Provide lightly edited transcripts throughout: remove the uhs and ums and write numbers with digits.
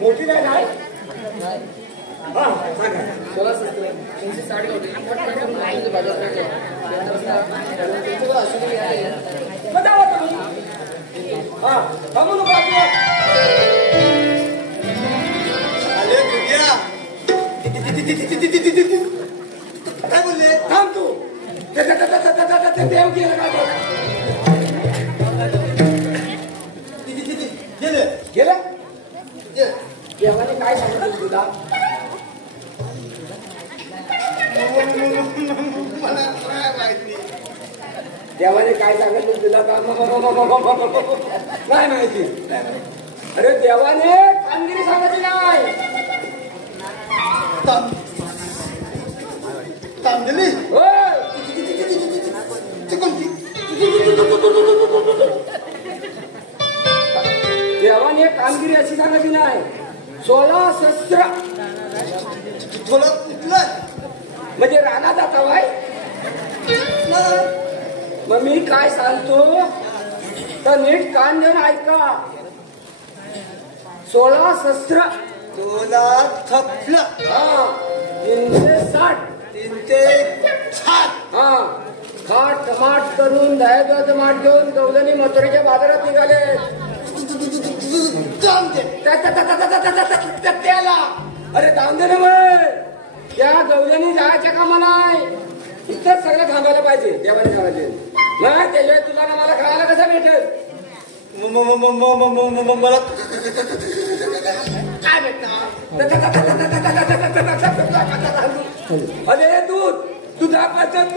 मोठी नाही नाही काय बोलले थांब तू देव गेलं गेलं देवाने काय सांगितलं तुला देवाने काय सांगितलं तुला काय माहिती अरे देवाने कामगिरी सांगायची नाही कामगिरी देवाने कामगिरी अशी सांगायची नाही 16 शस्त्र म्हणजे राणा जाता बाय मग मी काय सांगतो तर नीट कान देऊन ऐका 16 शस्त्र 16 थपल 360 हा खाट टमाट करून दह्याचं माठ घेऊन गवलनी मथुरेच्या बाजारात निघाले त्याला अरे जाऊन दे ना मग त्या गवल्यानी जायच्या कामा नाही इथंच सगळं थांबायला पाहिजे देवाने सांगायचे नाही त्याशिवाय तुला ना मला खायला कसं भेटेल मला काय भेटणार अरे दूध दुधापासून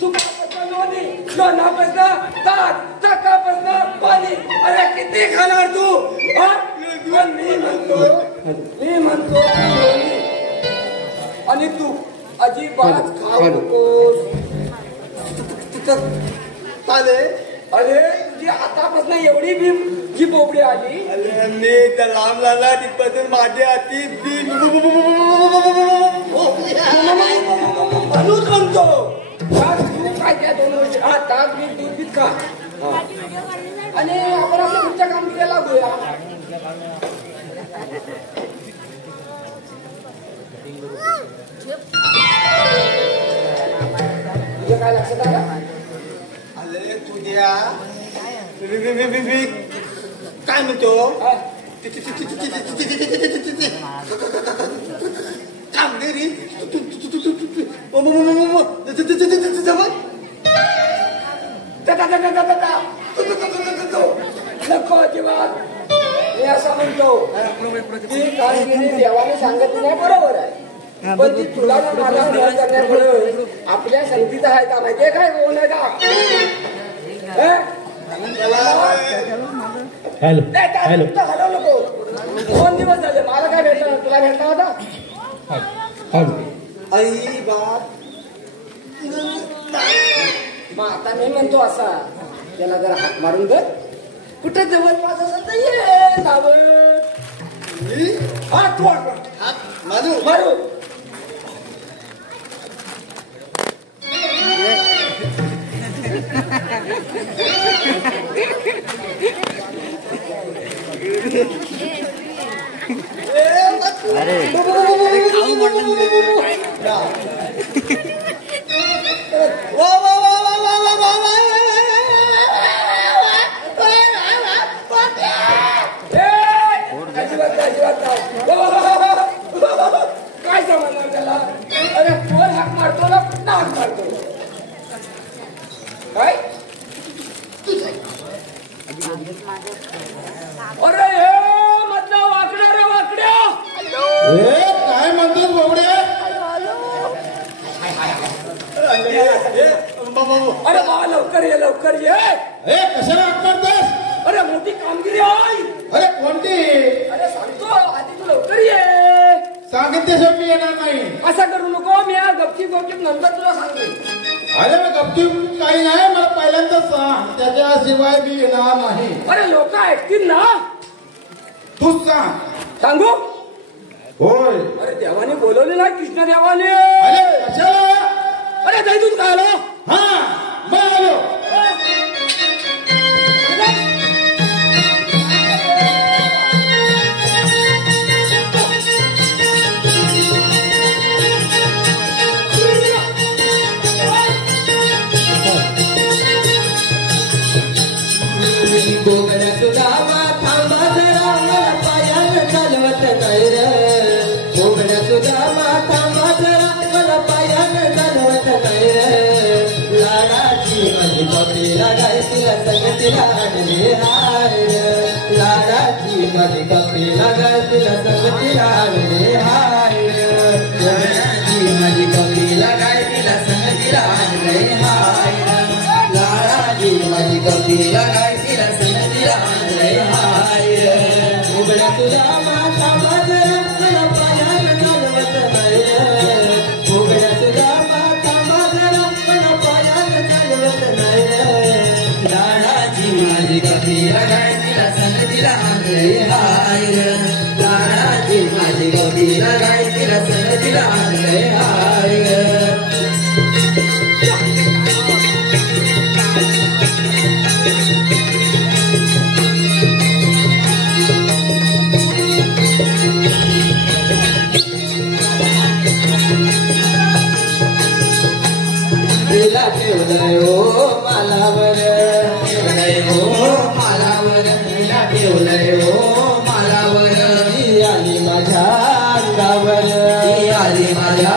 तुपापासून लोणी लोणापासून ताक ताकापासून पाणी अरे किती खाणार तू मी म्हणतो आणि तू अजिबात खाऊ नकोस चाले अरे तुझी आतापासून एवढी जी बोबडी आली अरे मी तर लांब झाला तिथपासून माझ्या हाती म्हणून म्हणतो तू काय त्या 2 वर्ष हा ताक बीत दूध बीत खा आणि आपण आपल्या पुढच्या कामगिरीला लागूया तुझ्या काय लक्षात आलं अरे तुझ्या काय म्हणतो कामगिरी नको अजिबात मी असं म्हणतो ती कामगिरी देवाने सांगितली नाही बरोबर आहे पण ती तुला ना मला न करण्यामुळे आपल्या संगीत आहे का माहितीये काय कोण आहे का हॅलो नको 2 दिवस झाले मला काय भेटलं तुला भेटला होता आई बाप मग आता मी म्हणतो असा त्याला जरा हात मारून दे कुठे जवळपास असं तर ये धावत हात मारू मारू काय समजणार त्याला अरे कोण हाक मारतो ना कुठं हाक मारतो काय अरे हे मतलब वाकड्या रे वाकड्या काय म्हणतो बावड्या अरे बाबा लवकर ये लवकर ये. कशाला हाक मारतोस? अरे मोठी कामगिरी आहे. अरे कोणती? अरे सांगतो आधी तू लवकर ये. सांगितल्याशिवाय मी येणार नाही. असं करू नको. मी गपचीप नंतर तुला सांगते. अरे मग गपचूप काही नाही. मला पहिल्यांदा सांग, त्याच्याशिवाय मी येणार नाही. अरे लोक ऐकतील ना. तूच सांग. सांगू? होय. अरे देवाने बोलवले ना कृष्ण देवाने. अरे कशाला? अरे दही दूध खायला. हा मग आलो. गोगड्या सुदामा थांबा जरा मला पायानं चालवत नाही रे. गोगड्या सुदामा थांबा जरा मला पायानं चालवत नाही रे. लाडाची माझी कपिला गाय तिला संगतीला आणले हाय रे. लाडाची माझी कपिला गाय तिला संगतीला आणले हाय रे. लाडाची माझी कपिला गाय तिला संगतीला आणले हाय रे. लाडाची माझी कपिला गाय तिला संगतीला आणले हाय रे. उघड्या तुझ्या माथा बाजरा मला पायानं चालवत नाही रे. उघड्या तुझ्या माथा बाजरा मला पायानं चालवत नाही रे. लाडाची माझी कपिला गाय तिला संगतीला आणले हाय रे. लाडाची माझी कपिला गाय तिला संगतीला आणले हाय रे. तिला ठेवलंय हो मालावर. ठेवलंय हो मालावर. तिला ठेवलंय हो मालावर. ती आली माझ्या अंगावर. ती आली माझ्या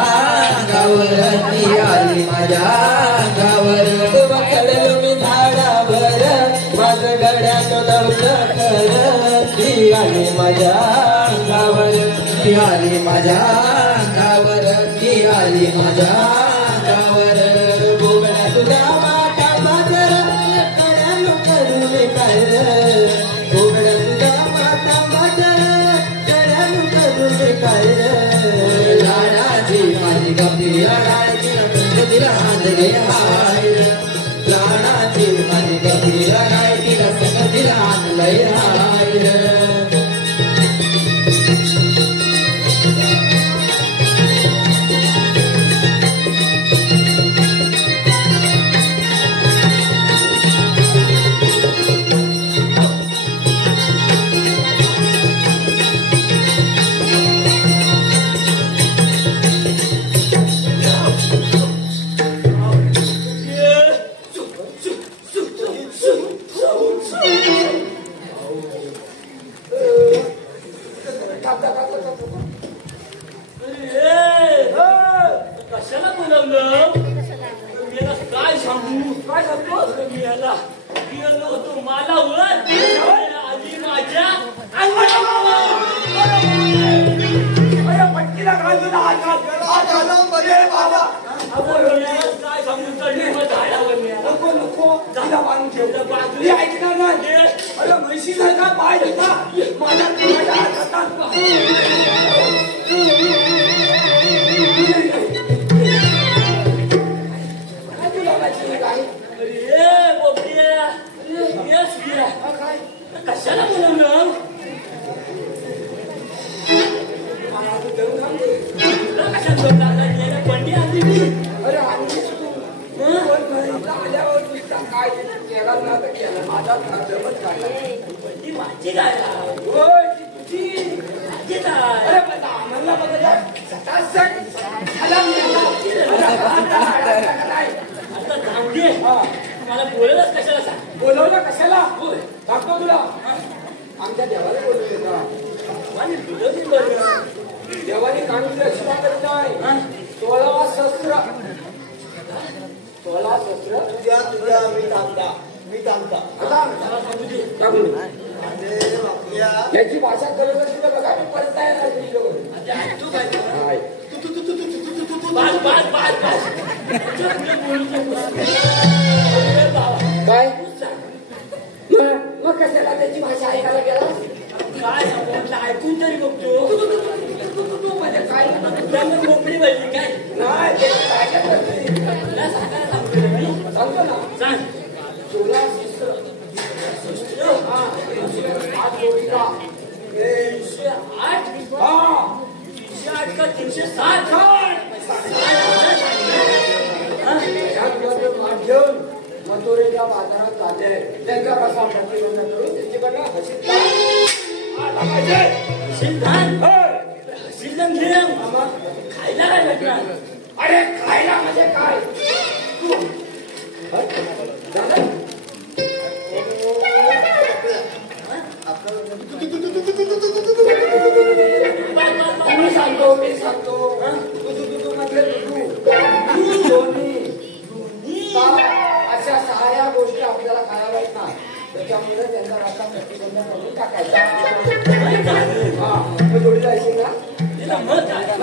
अंगावर. ती आली माझ्या अंगावर. बसलेलो मी झाडावर माझं गड्यात नव्हतं खरं. ती आली माझ्या अंगावर. ती आली माझ्या अंगावर. ती आली माझ्या अंगावर. गोगड्या तुझ्या माथा बाजरा कड्यानं करून काय रे. गोगड्या तुझ्या माथा बाजरा कड्यानं करून काय रे. लाडाची माझी कपिला गाय तिला आणले हाय रे. लाडाची माझी कपिला गाय तिला संगतीला आणले हाय रे. कशाला बोलवलं? याला काय सांगू? काय सांगतो? मी याला गेलो होतो मालावर. आली माझ्या पट्टीला घालून काय सांगू? चढली मग झाडावर. नको नको झाडा बांधून ठेवलं. बाजूला ऐकणार नाही. अरे म्हैशी सारखा पाय होता माझ्या कशाला बोलवलं? पंडी आणली मी. अरे आणलीस तू. आल्यावर काय केला ना तर केला. माझा जमत काय. पंडी माझी काय? होय ती तुझी. माझी काय? अरे आम्हाला बघा आता धांगे मला बोलवलंच कशाला सांग. बोलवलं कशाला? होय दाखव तुला. आमच्या देवाला बोलवलं का? आणि तुझं मी बरं. देवाने काढून रक्षणा करत नाही. 16 शस्त्र. 16 शस्त्र. तुझ्या तुझ्या मी थांबता मला सांगू दे. टाकून अरे बापल्या. याची भाषा कळत असेल तर बघा मी परत आहे ना तुझ्यावर. तू काय हाय. बास बास बास बास काय मग कशाला त्याची भाषा ऐकायला गेला काय ऐकून तरी बघतो तू म्हणजे काय मोकळी पाहिजे काय नाही ते काय करते मला सांगायला सांगतो मी सांगतो ना सांग तुला शिस्त हा 8 जोडीला 308 हा 308 का 360 घेऊन मथुरेच्या बाजारात जाते त्यांचा कसा प्रतिबंध करून त्यांच्याकडनं खायला काय भेटणार अरे खायला म्हणजे काय मी सांगतो अशा 6 गोष्टी आपल्याला खायला येत ना त्याच्यामुळे त्यांचा रस्ता प्रतिबंध करून टाकायचा हा जोडीला असेल ना तिला मत आहे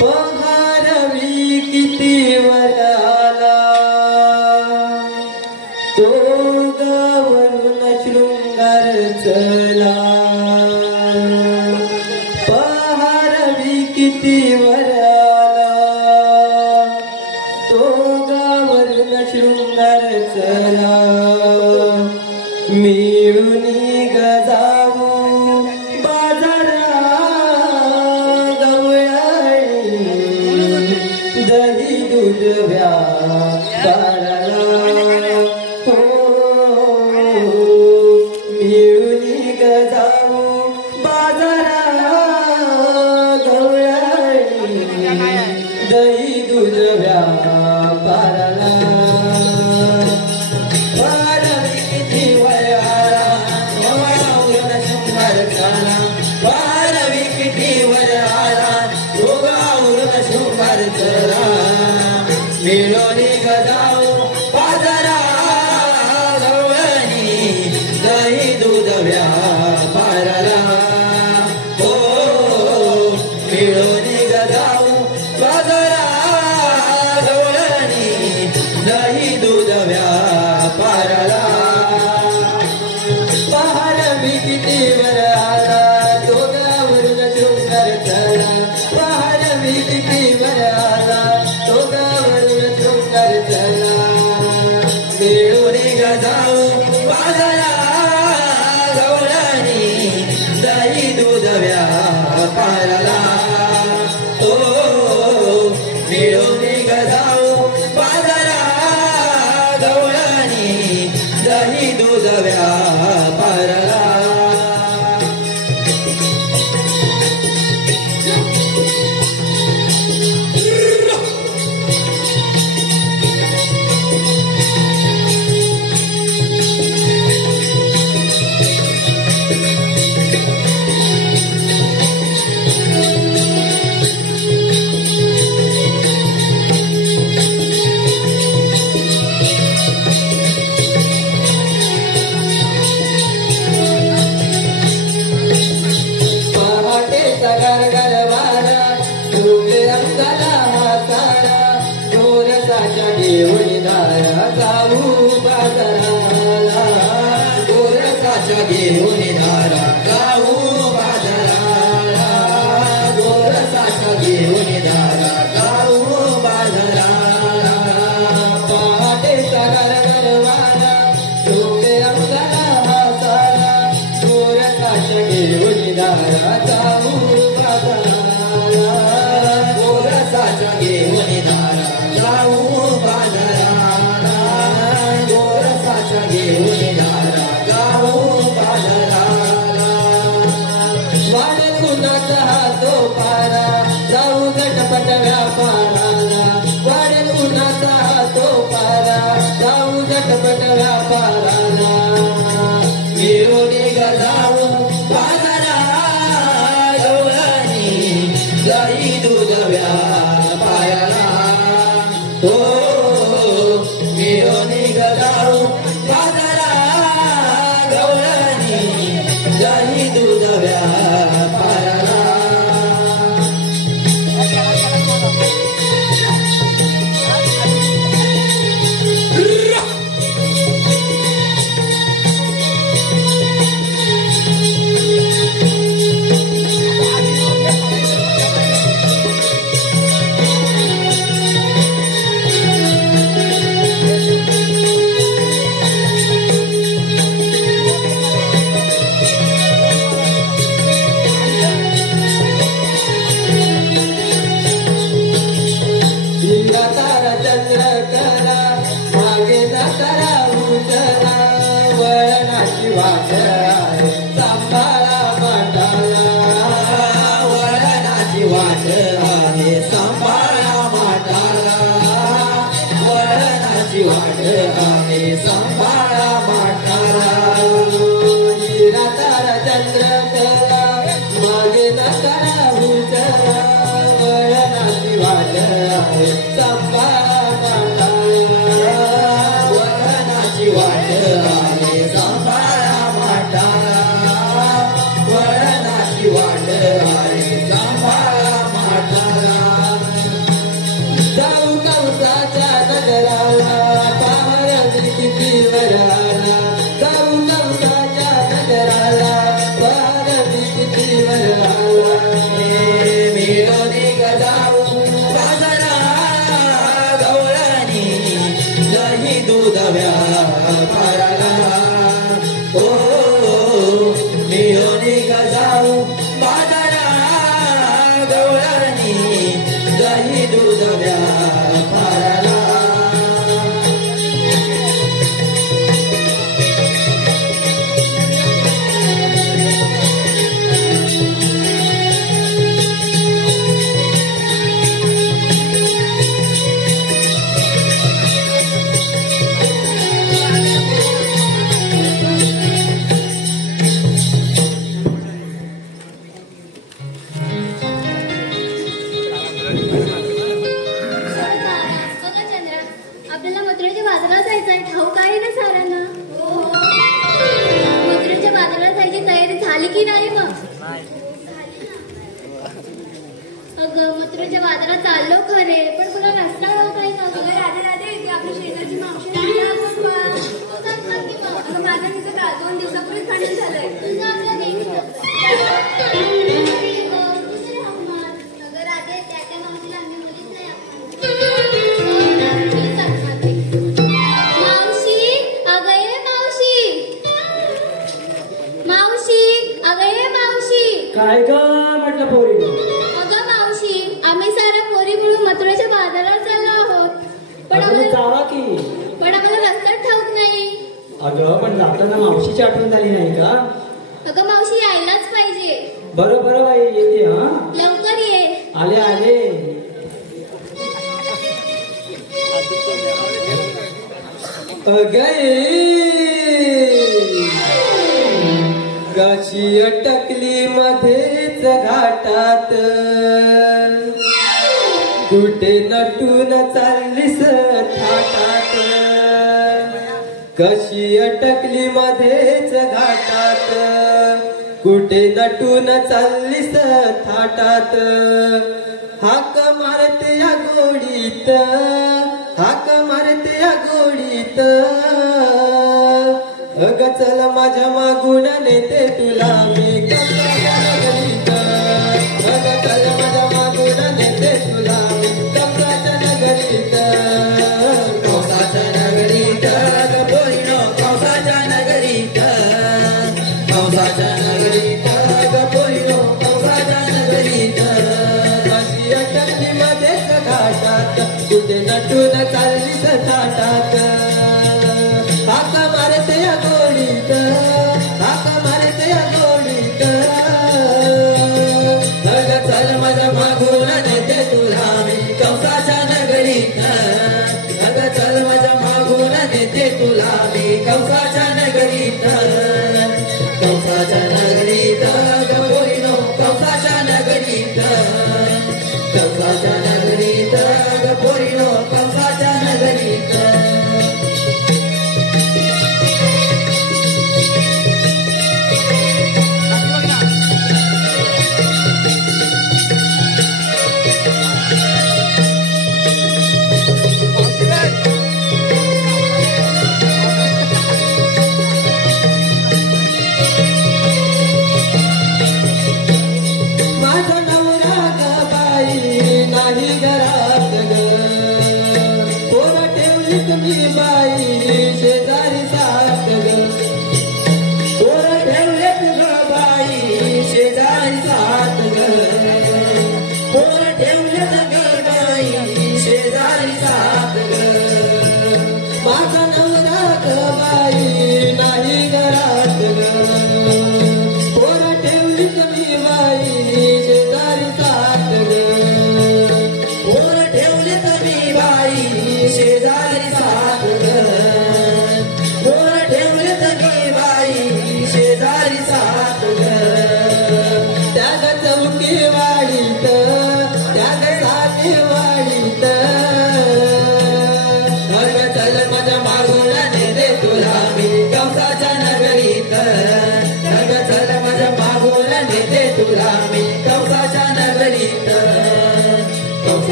पहारवी किती वर आला तो गावरून शृंगार चला पहारवी किती वर आला तो गावरून शृंगार चला मिळूनी गजावू दही दूध व्यापाराला हो मिळून गजाऊ बाजारा गवळणी दही दूध व्यापाराला पारवी किती वयाला शंकर झाला पारवी किती वयाला शृंगार चला मिळोनी गजाऊ बाजारा गवळणी दही दूध व्यापाराला हो मिळोनी गजाऊ बाजारा गवळणी दही दूध व्यापाराला पहारवी किती वर आला दोघावरून शृंगार चला पहारवी किती वर आला दोघावरून शृंगार चला मिळून गजाऊ बाजारा गवळणी दही दूध व्यापाराला हो मिळून गजाऊ बाजारा गवळणी दही दूध व्यापाराला व्यापाराला वाढेल उन्हाचा तो पारा जाऊ झटपट व्यापाराला मिळवणी गजाऊ बाजारा गवळणी जाई दूध व्यापाराला हो मिळवणी गजाऊ बाजारा गवळणी जाई दूध व्यापाराला काय ग म्हटलं पोरी? अगं मावशी, आम्ही सारा पोरी मिळून मथुरेच्या बाजारात चाललो आहोत. पण जावा की. पण आम्हाला रस्ता ठाऊक नाही. अगं पण जाताना मावशीची आठवण झाली नाही का? अगं मावशी यायलाच पाहिजे. बरं बरं बाई, येते. हा लवकर ये. आले आले. गाशी अटकली मध्येच घाटात कुठे नटून चाललीस थाटात कशी अटकली मध्येच घाटात कुठे नटून चाललीस थाटात हाक मारते या गोडीत हाक मारते या गोडीत अग चल माझ्या मागून नेते तुला मी कमलाच्या नगरीत अग चल माझ्या मागून नेते तुला मी कमलाच्या नगरीत कौसाच्या नगरीत ग पोरीनो कौसाच्या नगरीत कौसाच्या नगरीत ग पोरीनो कौसाच्या नगरीत अशी अटकली मध्येच घाटात कुठे नटून चाललीस थाटात हाक मारते या गोडीत हाक मारते या गोडीत अग चल माझ्या मागून नेते तुला कंसाच्या नगरीत ग पोरीनो कंसाच्या नगरीत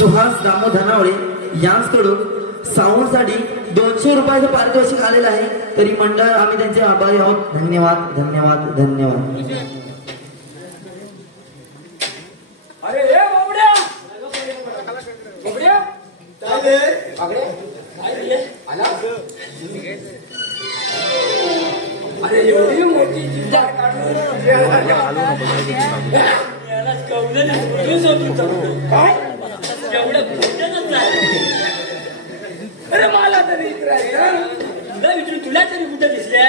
सुहास दामो धनावळे यांच्याकडून साऊंडसाठी 200 रुपयाचं पारितोषिक आलेलं आहे. तरी मंडळ आम्ही त्यांचे आभारी आहोत. धन्यवाद धन्यवाद धन्यवाद. अरे हे बाबड्या बाबड्या काय बागडे आला अरे एवढी मोठी जिल्हा काढून काय एवढं खोटच नाही. अरे मला तरी विचारायचं तुला विचारू तुला तरी कुठं दिसले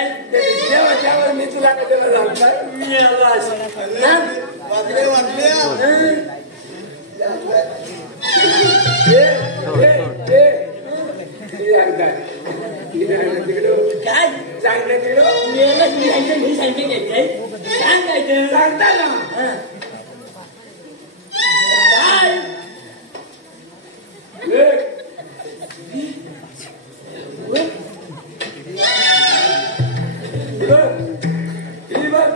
त्यावर मी तुला कशाला वाटले काय सांगता मी सांगते सांगायचं सांगता ना काय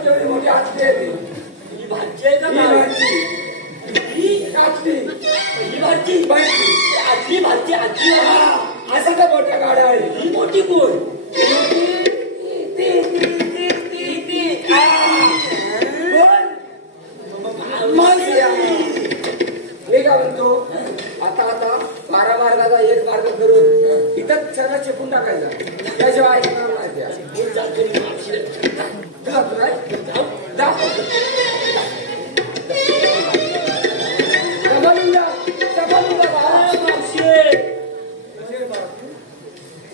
केवढी मोठी आजची आहे ही भाजी आहे का ही भाजी आजली भाजी आजली असं का मोठ्या गाड्या आहे ही मोठी कोण हे का म्हणतो आता 12 मार्गाचा एक मार्ग करून इथं सगळं चेपून टाकायचा त्याशिवाय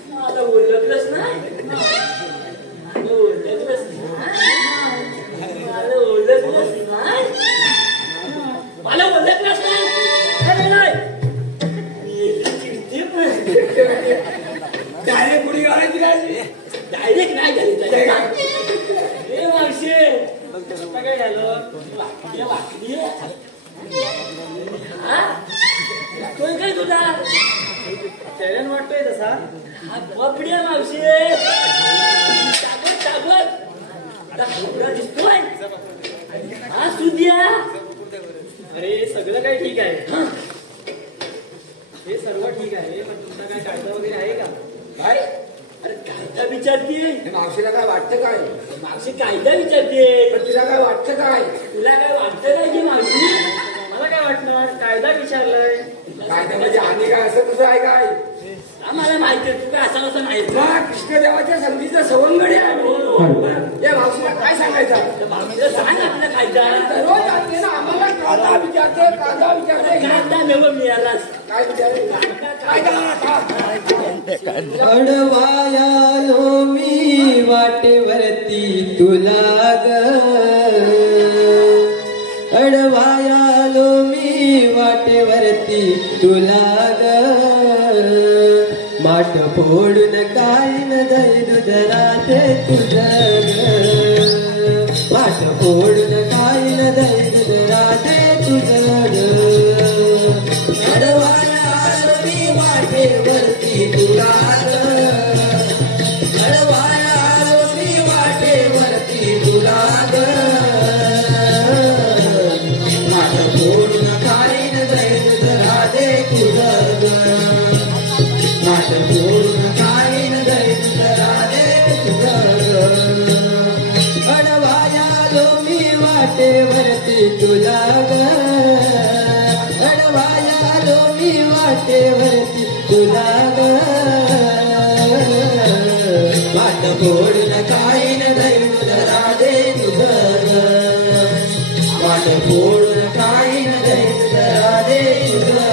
मला ओळखलंच नाही मला ओळखलंच नाही डायरेक्ट पुढे गाडी डायरेक्ट नाही झाली मावशे काय झालं कोण काय तुझा चरण वाटतोय तसा बापड्या मावशे दिसतोय हा सुद्या अरे सगळं काही ठीक आहे हे सर्व ठीक आहे पण तुमचा काय कायदा वगैरे आहे का काय अरे कायदा विचारते मावशीला काय वाटतं काय मावशी कायदा विचारते पण तिला काय वाटतं काय तुला काय वाटतं काय की मावशी मला काय वाटणार कायदा विचारलाय कायदा म्हणजे आणि काय असं कसं आहे काय आम्हाला माहिती तू काय असं असं नाही कृष्णदेवाच्या संधीचं सवंगडी आहे या मावशीला काय सांगायचं मावशीला सांग आपल्या कायदा रोज आणते ना आम्हाला कायदा विचारते कायदा नेवर मिळालाच काय विचारते अडवायालो मी वाटेवरती तुला ग अडवायालो मी वाटेवरती तुला ग माठ फोडून काय न दैद राहते तुझं ग माठ फोडून काय न दैद राहते तुझं ग अडवायालो मी वाटेवरती तुला ग अडवायालो मी वाटेवरती तुला ग माठ फोडून काय न दैद राहते तुझं ग माठ फोडून काय न दैद राहते तुझं अडवायालो मी वाटेवरती तुला ग अडवायालो मी वाटेवरती तुला ग माठ फोडून काय न दैद राहते तुझं ग माठ फोडून काय न दैद राहते तुझं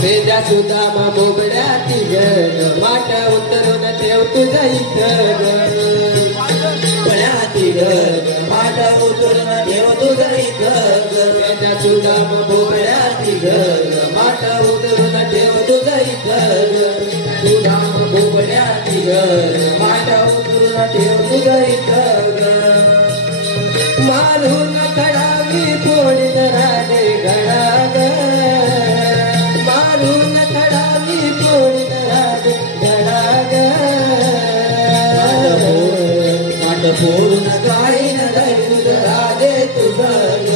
वेद्या सुद्धा बोबड्या तिघ माठ उतरून ठेव तुझा इथं बड्या तिघ माठ उतरून ठेव तुझा इथं वेद्या सुद्धा बोबड्या तिघ माठ उतरून ठेव तुझा इथं सुद्धा बोबड्या तिघ माठ उतरून ठेव तुझा इथं मारून खडा मी फोडीन राजे घडा ग मारून खडा मी फोडीन राजे माठ फोडून गाईन दूध राधे तुझं ग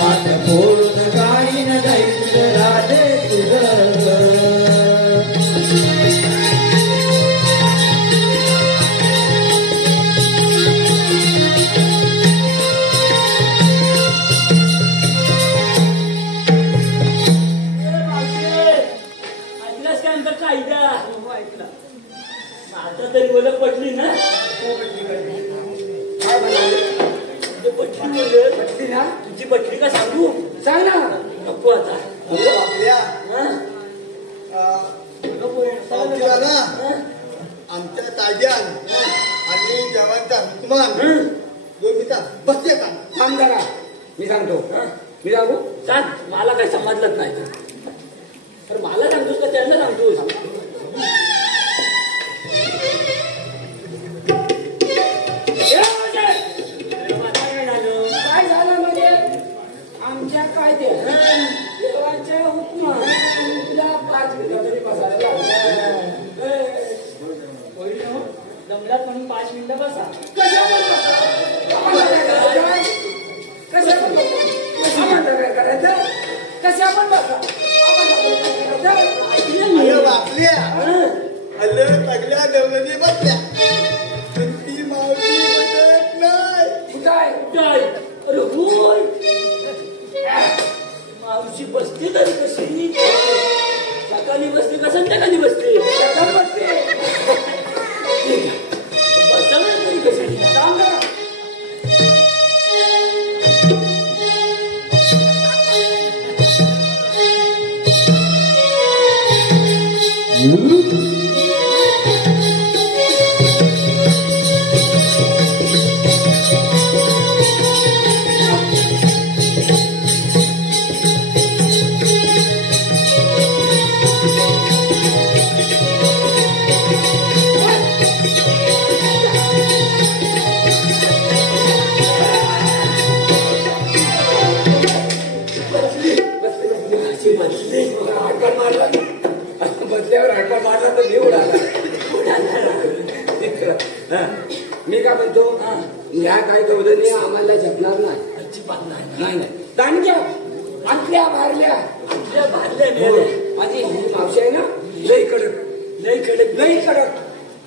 माठ फोडून गाईन दूध राधे तुझं ग आता तरी मला पटली ना पटली ना तुझी पटली का सांगू सांग ना नको आता आमच्या ताज्यान आणि जवानचा हुकमान दोन्हीचा बसते का थांब जरा मी सांगतो मी सांगू सांग मला काही समजलंच नाही तर मला सांगतोस का त्यांना सांगतोस काय झालं म्हणजे आमच्या कायद्या देवाच्या हुकमात तुला 5 मिनिटं तरी बसायला जमल्यात म्हणून 5 मिनिटं बसा कशा पण करायचं कशा पण बसा वापल्या हल्लं सगळ्या देवळी बसल्या ती मावशी नाही काय काय अरे होय मावशी बसते तरी कशी सकाळी बसते का संध्याकाळी बसते सकाळ बसते बसणार तरी कशी काम करा बसल्यावर हडपण मारला तर मी उडाला मी काय म्हणतो या काही गवदनी आम्हाला जपणार नाही अजिबात नाही नाही दांडक्या आपल्या भारल्या आपल्या भारल्या माझी मावशी आहे ना लई कडक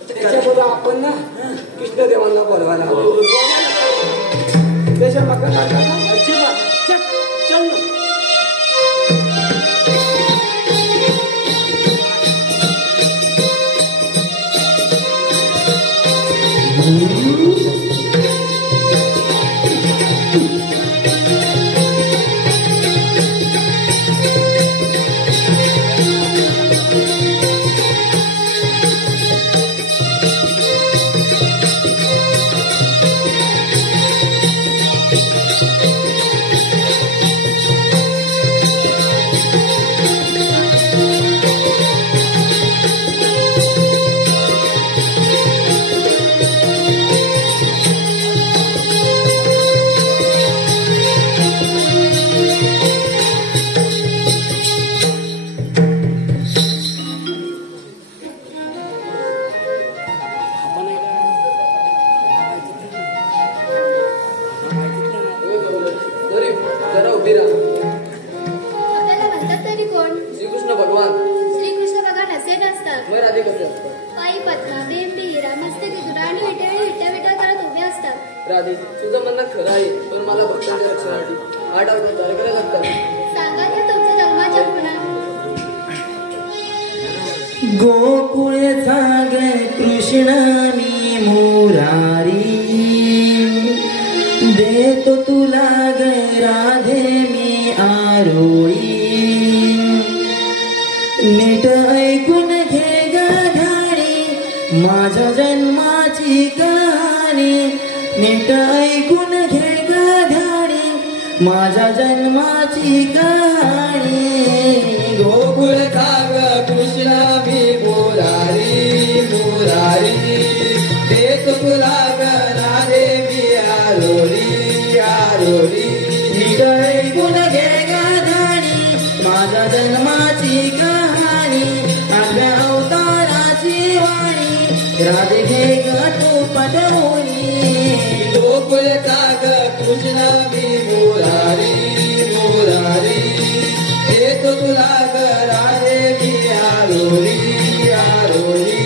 त्याच्यामुळे आपण ना कृष्णदेवांना बोलवायला त्याच्या मका अजिबात चल राधे तुझं म्हणणं खरं आहे पण मला भक्तांच्या रक्षणासाठी 8 आठवडे द्वारकेला लागतात. सांगा तर तुमच्या जन्माच्या खुणा. गोकुळे सागे कृष्ण मी मुरारी देतो तुला ग राधे मी आरोळी नीट ऐकून घे ग धाडी माझ्या जन्माची कहाणी नीट ऐकून घे ग धाडी माझ्या जन्माची कहाणी. गोकुळ साग कृष्णा मी मुरारी मुरारी देतो तुला ग राधे मी आरोळी आरोळी नीट ऐकून घे ग धाडी माझ्या जन्माची कहाणी आठव्या अवताराची राधे घे ग तू पटवणी गोकुळचा ग कृष्ण मी मुरारी मुरारी देतो तुला ग राधे मी आरोरी आरोरी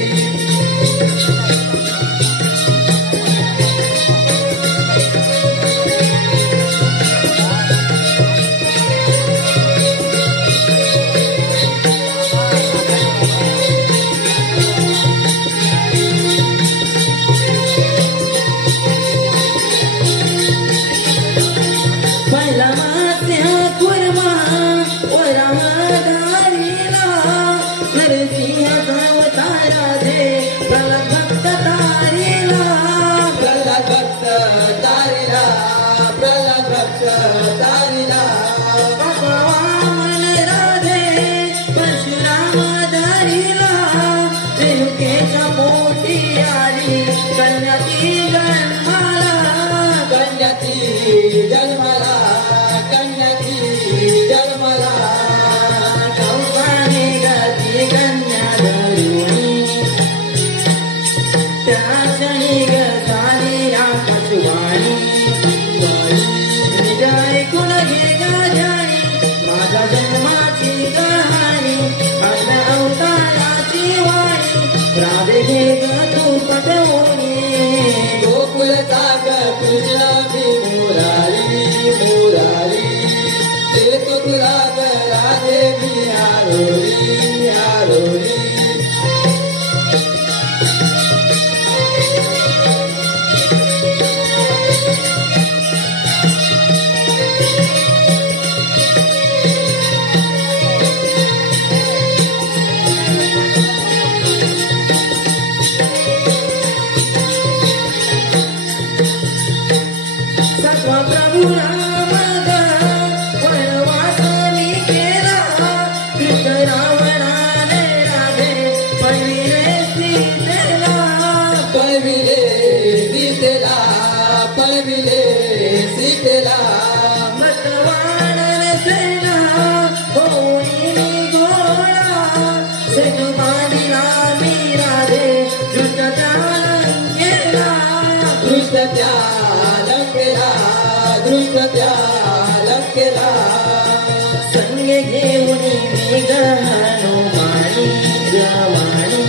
संगे घेऊन मी गहनो माणी गवाणी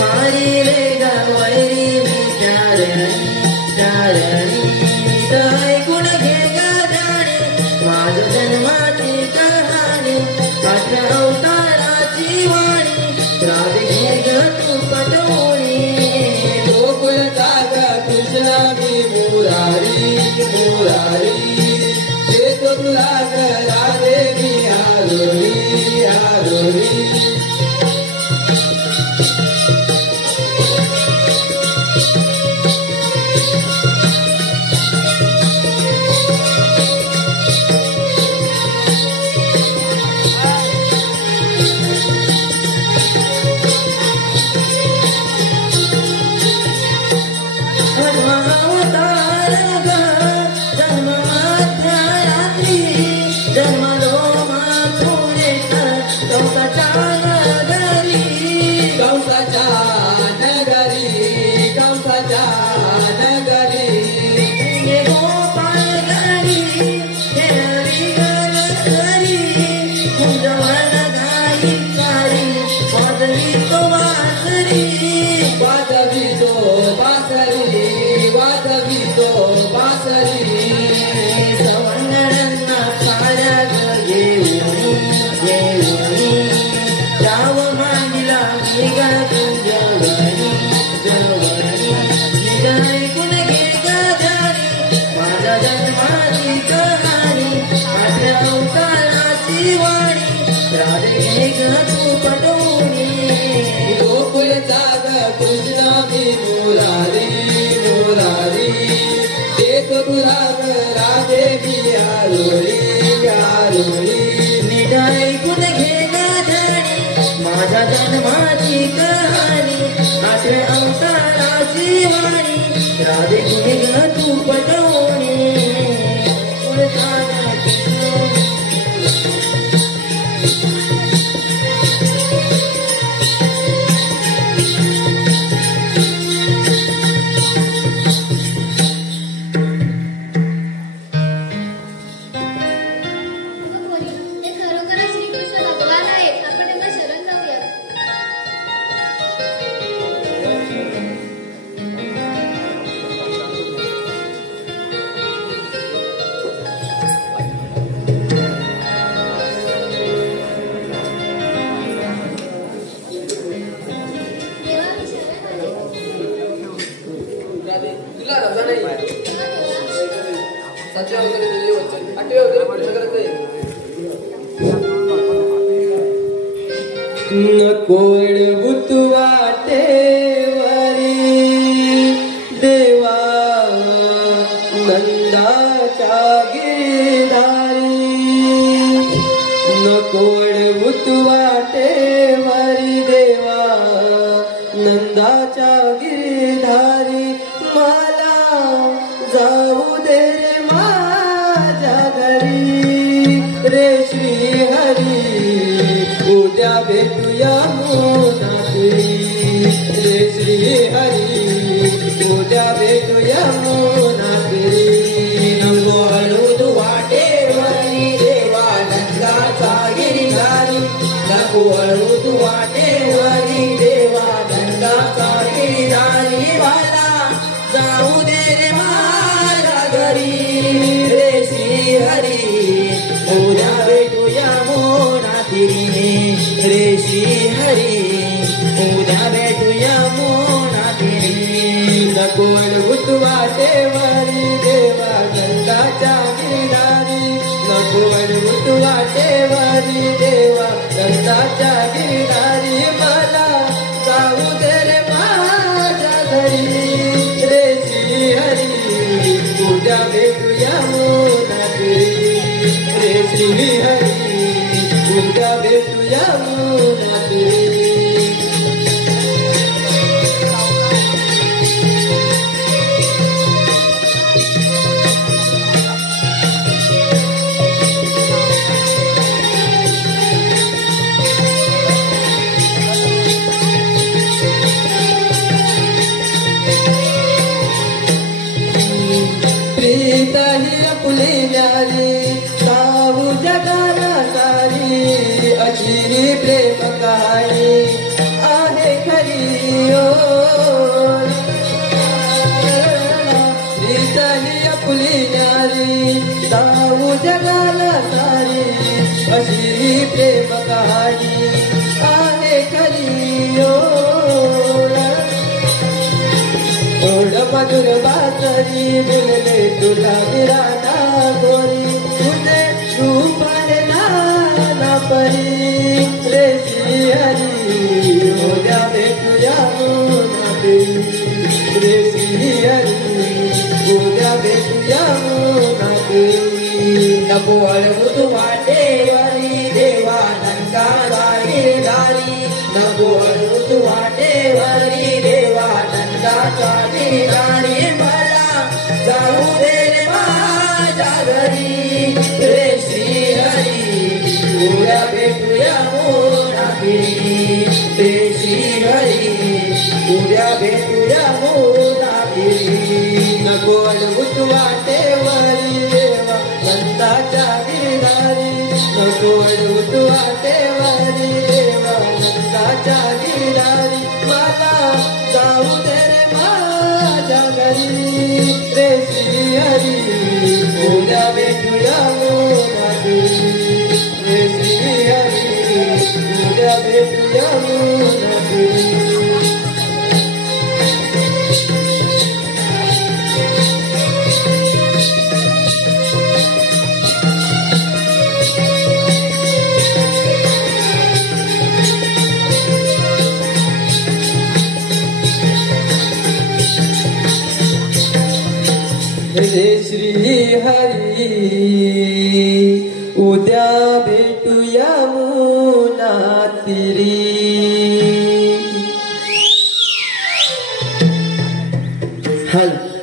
मारी रे गवैरी विचारणी चारणी ऐकून घे गा जाणी माझ जन्माची कहाणी अठरा अवताराची वाणी राधे घे ग तू पटवणी गोकुळचा ग कृष्ण मी मुरारी मुरारी देतो तुला ग राधे मी आरोरी आरोरी माझ्या जन्माची कहाणी आठव्या अवताराची वाणी राधे घे ग तू पटवणी रजा नाही. सध्या वगैरे दिलेले वचन आठवे वगैरे पूर्ण करायचंय. नकोड बुतू वाटेवरी देवा नंदाच्या गिरधारी. नकोड बुतू वाटेवरी देवा नंदाच्या गिरधारी. मला जाऊ दे रे माझ्या घरी रे श्री हरी. उद्या भेटूया मोनातरी रे श्री हरी. उद्या भेटूया मोनातरी. नको हळू वाटेवरी देवा नंदाचा गिरधारी. नको हळू वाटेवरी देवा नंदाचा गिरधारी. मला जाऊ दे रे माझ्या घरी रे श्री हरी. उद्या भेटूया मोनातरी रे श्री हरी. उद्या भेटूया मोनातरी. नको अडवूत वाटेवरी देवा नंदाच्या गिरधारी. नको अडवूत वाटेवरी देवा नंदाच्या गिरधारी. मला जाऊ दे रे माझ्या घरी रे श्री हरी. उद्या भेटूया मोनातरी रे श्री हरी. उद्या भेटूया मोनातरी. प्रीत ही फुलल्याली साहू जगाला सारी. अशी प्रेम कहाणी आहे खरी ओ. प्रीत ही फुलल्याली साहू जगाला सारी. अशी प्रेम कहाणी आहे खरी ओ. थोड मधुर बासरी मिळले तुला विराना गोरी. तुझे रूपाने नाना परी रे श्री हरी. उद्या भेटूया मोनातरी रे श्री हरी. उद्या भेटूया मोनातरी. नको अडवूत वाटेवरी देवा नंदाचा गिरधारी. नको अडवूत वाटेवरी देवा नंदाचा गिरधारी. मला जाऊ दे रे माझ्या घरी रे श्री हरी. उद्या भेटूया मोनातरी रे श्री हरी. उद्या भेटूया मोनातरी. नको अडवूत वाटेवरी देवा नंदाच्या गिरधारी. नको अडवूत वाटेवरी देवा नंदाच्या गिरधारी. मला जाऊ दे रे माझ्या घरी रे श्री हरी. उद्या भेटूया मोनातरी रे श्री हरी. उद्या भेटूया मोनातरी. रे श्री हरी. उद्या भेटूया मोनातरी. हल